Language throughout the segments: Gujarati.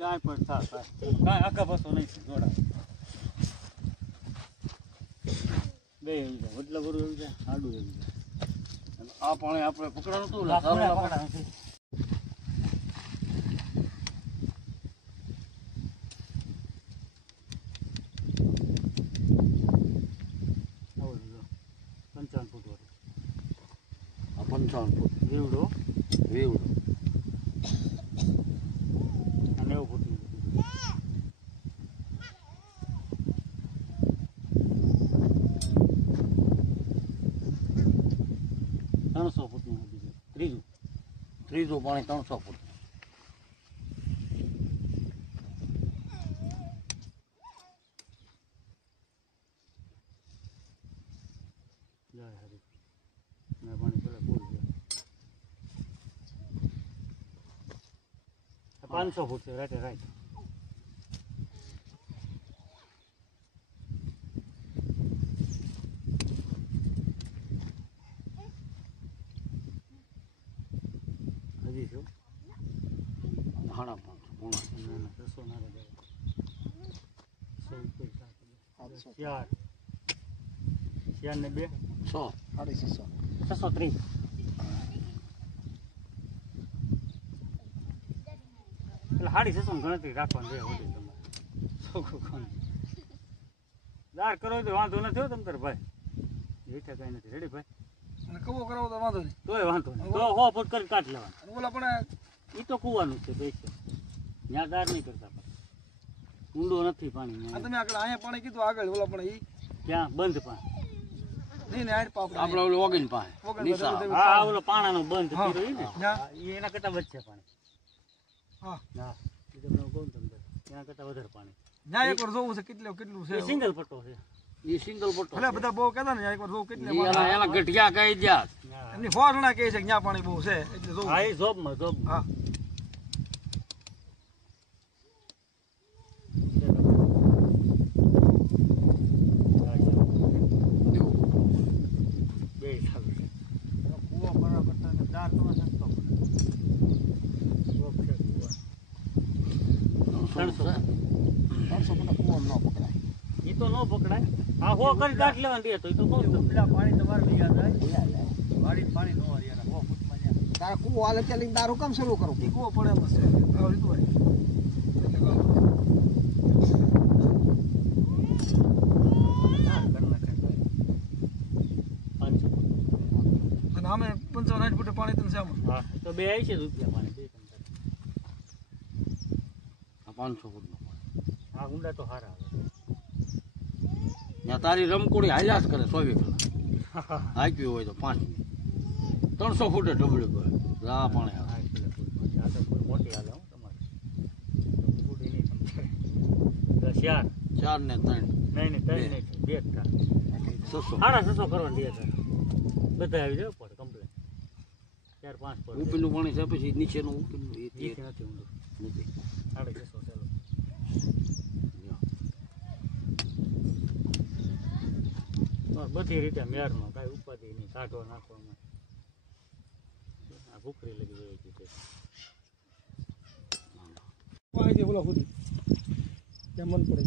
ગાય પણ થાય કાંઈ આખા પાસો નહીં જોડા બે આવી જાય વડલા બરું આવી જાય આડું આવી જાય આ પાણી આપણે પકડાનું હતું પંચાવન ફૂટ વેવડો વેવડો અને 90 ફૂટનું 300 ફૂટનું ત્રીજું પાણી 300 ફૂટ જય હરી મેં પાણી પેલા પૂરી 500 ફૂટ છે રાઈટ રાઈટ હજી શું હાડા 500 ના રહે 4 ને 2 100 630 એટલે 650 ગણતરી રાખવાની રહે હોતી તમારે છોકરું દાર કરો તો વાંધો નથી હો તમ તારે ભાઈ હેઠા કાંઈ નથી રેડી ભાઈ અને કવો કરાવો તો વાંધો નહીં તોય વાંધો નહીં તો 100 ફૂટ કરી કાઢ લેવાનું ઓલા પણ એ તો કૂવાનું છે પૈસે ત્યાં દાર નહીં કરતા ઊંડો નથી પાણી તમે આગળ અહીંયા પાણી કીધું આગળ ઓલા પણ ઈ ત્યાં બંધ પાણી નહીં ને આડ પાપ આપણે ઓલો ઓગન પાસે હા ઓલો પાણાનો બંધ કર્યો ને એના કરતા વચ્ચે પાણી હા હા એ તમને કહું તમને ત્યાં કરતા વધારે પાણી ના એકવાર જોવું છે કેટલું છે સિંગલ પટ્ટો છે એ સિંગલ પટ્ટો એટલે બધા બહુ કહેતા ને એકવાર જોવું કેટલે એના ગઠિયા કહી દ્યા એમની ફોરણા કહે છે કે ત્યાં પાણી બહુ છે એટલે જોવું હા એ જોબમાં હા તો ન પકડાય હા હો કરી કાઢ લેવાનું દે તો એ તો કહું પેલા પાણી તમારે લઈ જાય વાડી પાણી ન હરિયાના 100 ફૂટમાં ત્યાં તારા કૂવો હાલે ત્યાં લઈને દારૂ કામ શરૂ કરું એ કૂવો પડે એમ છે આવી રીતું હોય અને અમે 55 ફૂટે પાણી તને છે આમાં હા તો 2 આવી છે રૂપિયા પાણી 500 ફૂટનો આ ઊંડા તો સારા આવે ત્યાં તારી રમકોડી હાલ્યા જ કરે 24 કલાક હાક્યું હોય તો 5 મિનિટ 300 ફૂટે ઢબળી ગયો રા પાણી આવે આ તો કોઈ મોટી હાલે હું તમારે પૂરી નહીં તમે 4 4 ને 3 નહીં 3 નહીં 2 થાય 600 સાડા 600 કરવાની દે બધા આવી જાય પડે કમ્પ્લેટ 4-5 પડે ઉપરનું પાણી છે પછી નીચેનું ઉપરનું એ નીચે નથી ઊંડું નથી 650 ચાલો બધી રીતે મેળમાં કાંઈ ઉપાધિ નહીં કાઢો નાખવામાં આ ભૂખરી લગી જાય છે પાણી બોલા સુધી ત્યાં મન પડે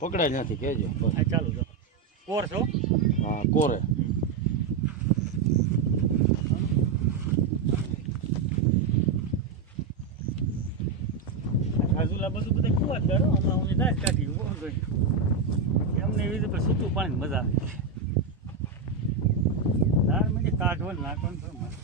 પકડાય ત્યાંથી કહેજો હા ચાલુ જો કોર છો હા કોરે આજુલા બધું બધા કુવા જ કરો હમણાં હું દાસ કાઢી એમને એવી રીતે સૂકું પાણી મજા આવે દાળ મને કાઢવાનું નાખવાનું તો મસ્ત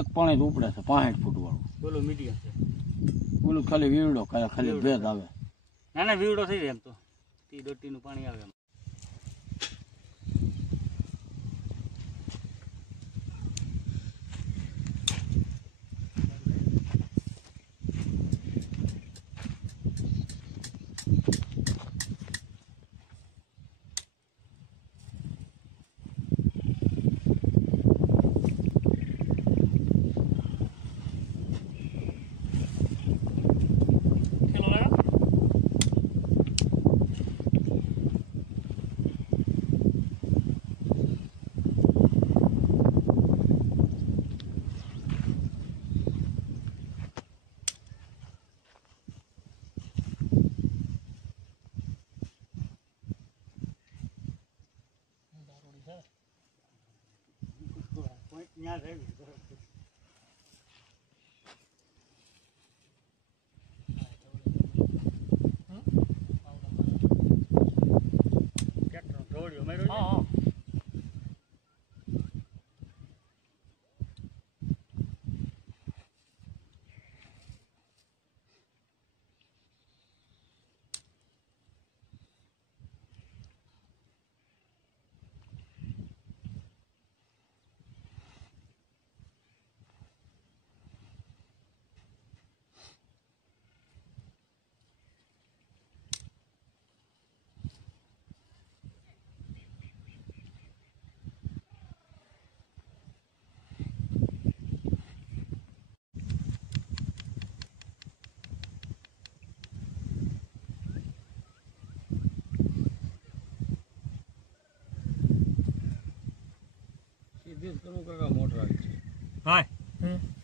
એક પાણી ઉપડે છે 65 ફૂટ વાળું બોલો મીડિયમ છે બોલું ખાલી વીવડો ખાલી ભેદ આવે ના ના વીવડો થઈ જાય એમ તો તી દોટીનું પાણી આવે એમ ત્યાં રહી દોડ્યો મેળો હા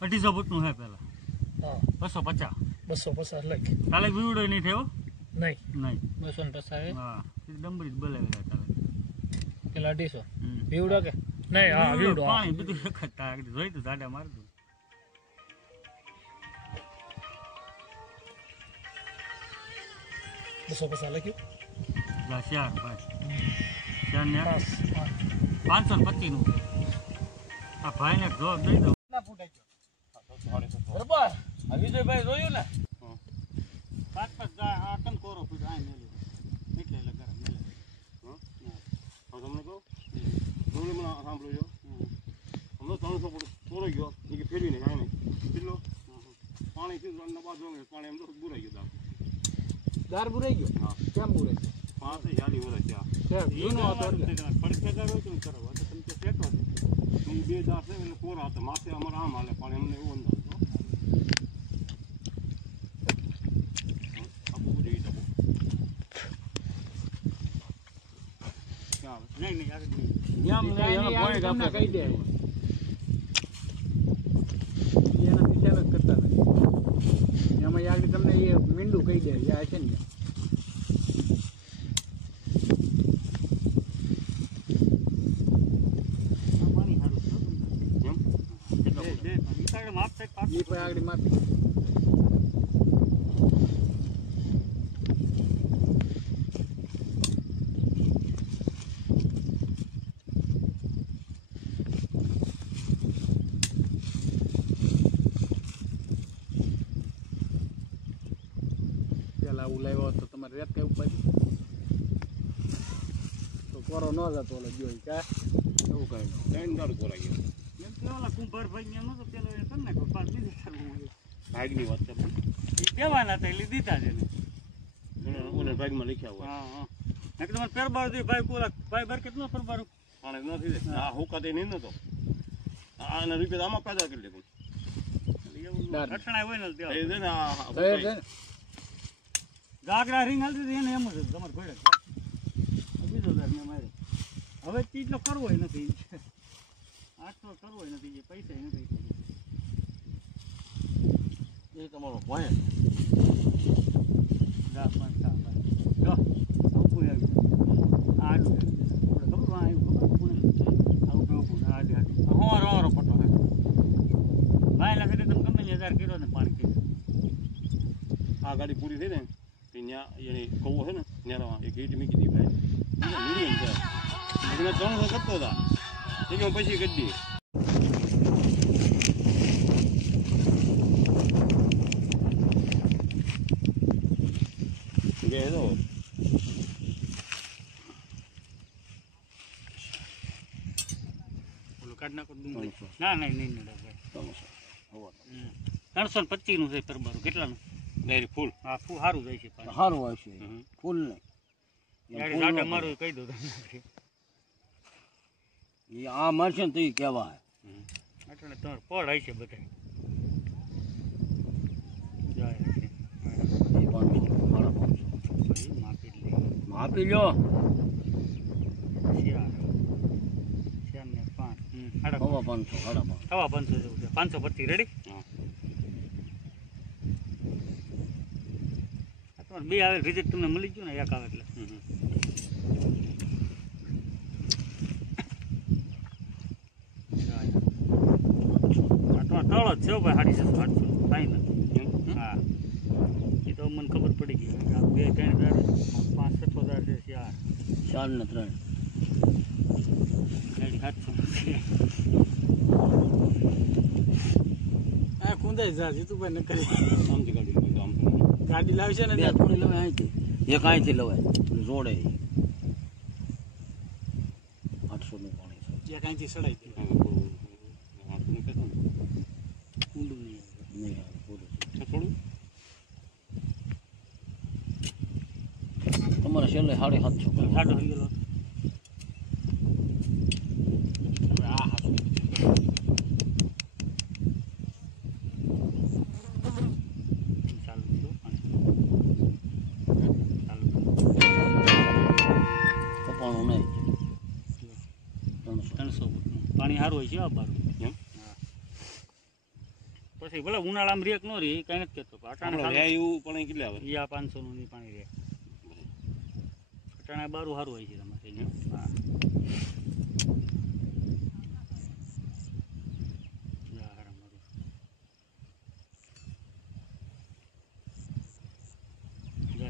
250 ફૂટનું છે પેલા હા 250 250 લખ કાલે વીવડો નહીં થયો નહીં નહીં 250 હા ડમરી જ બોલાવેલા કાલે પેલા 250 વીવડો કે નહીં હા વીવડો પાણી બધું એકઠા જોઈ તો જાડા મારી દઉં 250 લખ્યું ચાર ભાઈ 525 નું આ ભાઈને જવાબ દઈ દો વિજયભાઈ જોયું ને 5 આટમ કોરો પૂછ આ મેલું એટલે લગર મેલે તમને કહું મને સાંભળ્યો હમણાં 300 ફૂટ તોડો ગયો એ કે ફેરવીને જાય નહીં કેટલો પાણી થી નબા દો પાણી એમ તો બુરાઈ ગયો દાર બુરાઈ ગયો હા કેમ બુરાઈ 5 40 વર્ષ થયા જૂનો હતો એટલે પડકેદાર હોય તો કરો તો તમે તો ફેંકો હું 2 દાસ છે એટલે કોરા હતા માથે અમારે આમ હાલે પણ એમને એવું અંદાજ નહીં યાર કહી દે સીધું કહી દે યા છે ને પાણી સારું છે એમ માપ થાય પાક એ પણ આગળ માપી પેલા આવું લાવ્યો તો તમારે રેત કઈ ઉપર તો કોરો ન જતો ઓલો જોઈ કા એવું કઈ ત્રણ દાડ કોરાઈ ગયો એમ કે ઓલા કુંભારભાઈ ને નતો પેલો એ કરી નાખ્યો પાક બીજે કરવું હોય ભાગની વાત છે એ દેવાના હતા એટલે દીધા છે ને ઓને ભાગમાં લખ્યા હોય હા હા નકર તમારે પરબાર દે ભાઈ કોલા ભાઈ બાર કેટલો પરબારું પાણી નથી દે આ હુકાતે નહીં નતો આના રૂપિયા આમાં પેદા કરી લેવું રટણા હોય ને એ દેવા છે ને આ ગાગરા રીંગ હાલતી હતી એને એમ જ તમારે ઘોડે બીજો દર ને મારે હવે ચીજનો કરવો નથી આટલો કરવો નથી જે પૈસા નથી એ તમારો ભય દસ પાંચ સાત જો ઉભું આવી આડું ખબર આવ્યું ખબર આવું ઉભું આડે હોરો હોરો ફોટો ભાઈ લાગે તમે ગમે 1000 કિલો ને પાણી પી આ ગાડી પૂરી થઈ ને ત્યાં એની કૌવો છે ને ત્યાં એક ઈટ મૂકી દી ભાઈ મીડિયમ છે મેં 300 કરતો હતા એ કે પછી કરી દઈએ તો ઓલું કાઢ નાખો ડુંગળી ના નહીં નહીં નડે ભાઈ 325 નું છે પરબારું કેટલાનું ડાયરેક્ટ ફૂલ હા ફૂલ સારું જાય છે પાણી સારું હોય છે ફૂલ યાર જાડા મારું કહી દો તમને નહીં આ મળશે ને તો એ કહેવાય એટલે તમારે પડ હોય છે બધા જાય છે માપી લે માપી લો ચાર ને 5 હવા 500 સવા 500 જેવું છે 525 રેડી તમારે બે આવે વિઝિટ તમને મળી ગયું ને એક આવે એટલે તળ જ છે ભાઈ 850 ફાઈનલ હા એ તો મને ખબર પડી ગઈ આ 2 3 5 7 છે 4 ને 3 ગાડી 700 આ કુંદાઈ જા જીતુભાઈ ન કરી આમથી ગાડી લઈ આમ ગાડી લાવશે ને ત્યાં થોડી લવાય અહીંથી એક અહીંથી લવાય જોડે 800 નું પાણી છે એક અહીંથી સડાઈ દે ઊંડું નહીં નહીં આવે પૂરું થોડું તમારે છેલ્લે 750 સાડો થઈ ગયેલો હવે આ હાથું ચાલુ થયું ચાલુ કપાણું નહીં 300 પાણી સારું હોય છે આ બારું એમ પછી ભલે ઉનાળામાં રેક નો રે એ કઈ નથી કહેતો આપણે એવું પણ કેટલે આવે આ 500 નું પાણી રે અટાણા બારું સારું હોય છે તમારે હા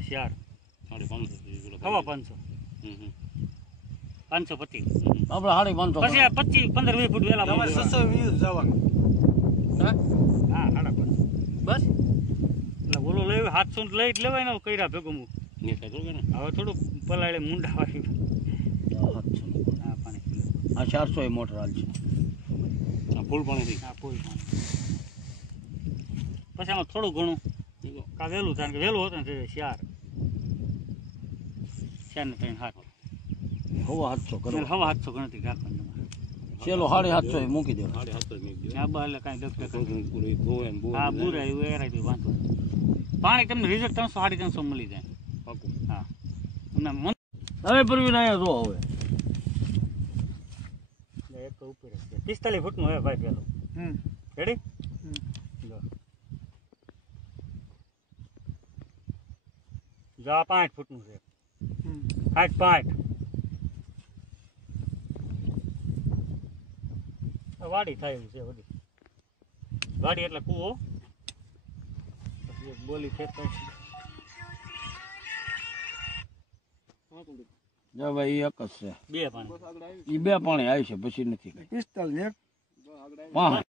ચાર 550 હવા 500 525 આપણે 550 પછી 25 15 20 ફૂટ વેલા તમારે 620 જવાનું હા હા 550 બસ એટલે ઓલો લઈ 700 લઈ જ લેવાય ને કઈરા ભેગું હું ને તો કે ને હવે થોડું પલાળે મુંડા વાળી 700 હા પાણી આ 400 એ મોટર હાલ છે આ ફૂલ પાણી થઈ હા કોઈ પાણી પછી આમાં થોડું ઘણું કા વહેલું થાય કે વહેલું હોતું ને ચાર ને 3 7 હવા 700 કરો હવા 700 ગણતરી રાખવાની તમારે ચેલો 750 એ મૂકી દેવાનો 750 મેં આ બા એટલે કાંઈ ડગતા પૂરી ધોવે ને બોલ હા બુરા એવું એરાય વાંધો પાણી તમને રિઝલ્ટ 300 350 મળી જાય પાકું હા તમને હવે પરવીન અહીંયા જો હવે એક ઉપર 45 ફૂટનું હવે ભાઈ પેલો રેડી જો જો આ 5 ફૂટનું છે 5 વાડી થાય એવી છે બધી વાડી એટલે કૂવો પછી એક બોલી છે જો ભાઈ એક જ છે 2 પાણી એ 2 પાણી આવી છે પછી નથી 45 5